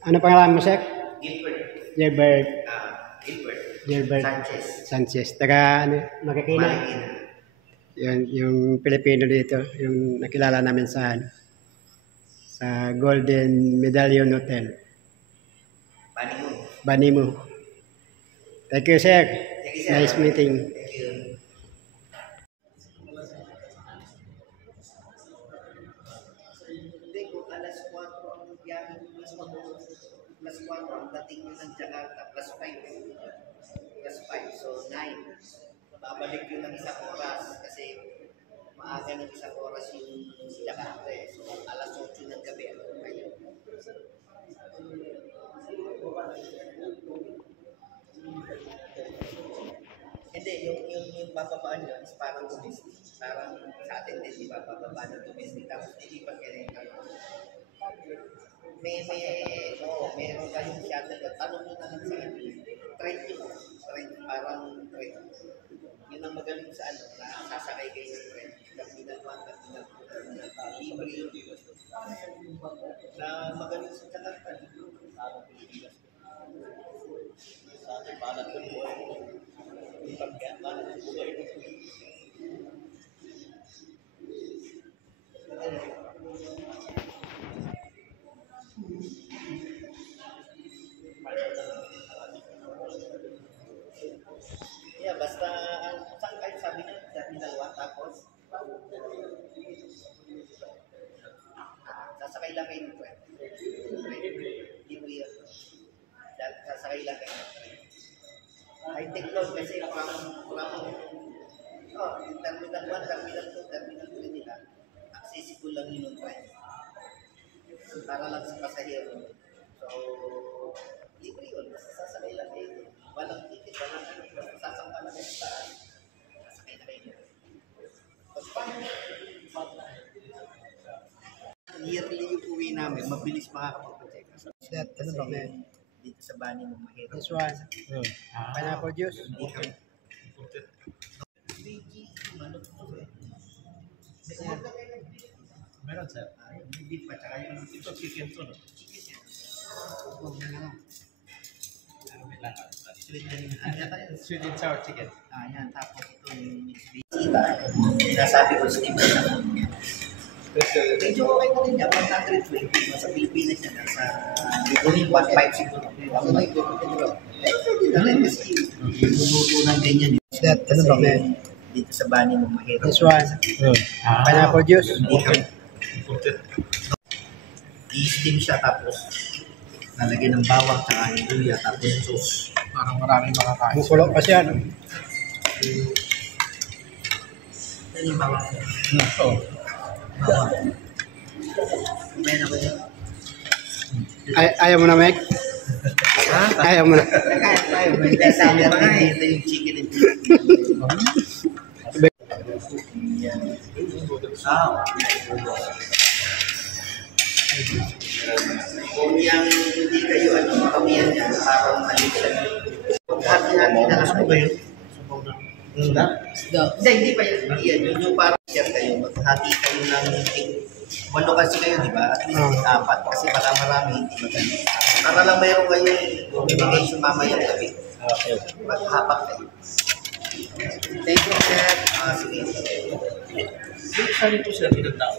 Ano pangalan mo, Sek? Gilbert. Gilbert. Gilbert. Gilbert Sanchez. Sanchez. Taga ano, Marikina. Marikina. Yung Pilipino dito, yung nakilala namin sa Golden Medallion Hotel. Banimu. Thank you, sir. Thank you, sir. Nice meeting. Thank you. Hindi, kung alas 4 ang biyahe mo, plus 4 ang dating mo ng Jakarta, plus 5. Plus 5, so 9. Babalik yun ng isang oras kasi maaga ng isang oras yung Jakarta eh. So alas 8 ng gabi ano kayo. Hindi, yung bababaan yun is parang domestic. Parang sa atin din, di ba, bababa ng domestic. Tapos nilipat ka rin. Meron kayong shuttle. Tanong nyo na lang sa atin. Trend yun. Trend, parang trend. Yun ang magaling sa ano, na sasakay kayo ng trend. Terminal 1, Terminal 2, libre yun. Na magaling sa Jakarta. Sa atin, balat ko mo. Yeah, basta ang kahit sabi niya Terminal 1 tapos sasakay lang kayo ng trend. Sasakay lang kayo ng trend. High-tech load kasi Terminal 1, Terminal 2, Terminal 3 nila, accessible lang yun ng trend. Para lang sa pasahero. So, libre yun. Basta sasakay lang kayo. Walang ticket, walang ano. Basta sasampa lang kayo sa sasakay na kayo. Yearly yung uwi namin, mabilis makakapag-check. Ano ba, man? Dito sa Banimu mahirap. This one. Pineapple juice. Meron sir. Yung beef pa tsaka yung ito chicken to no. Sweet and sour chicken. Yan tapos ito yung mixed beef. Nasabi ko sa iba. Medyo okay na rin niya, 120. Sa Pilipinas niya, nasa 1.5 siguro. Pwede na rin kasi luluto ng ganyan. Ano ba, man? Dito sa Banimu mahirap. This one. Pineapple juice. I-steam siya tapos lalagyan ng bawang tsaka yung luya tapos sauce. Parang maraming makakain. Mukulok kasi ano. Yan yung bawang. Oo. May na ba yan? Ayaw mo na, Meg? Ayaw mo na. Ayaw mo. Hindi sabi pa nga ito yung chicken and chicken. Kung yung hindi kayo kamiyan niya, parang maliit siya. Hati-hati na lang ba yun? Hindi pa yan. Yung parang share kayo. Maghati kayo ng 8 kasi kayo, di ba? At least 4 kasi baka marami hindi maganda. Para lang mayroon kayong combination mamayang gabi. Maghapak kayo. Thank you, sir. Sige. Saan ito sila pinagtao?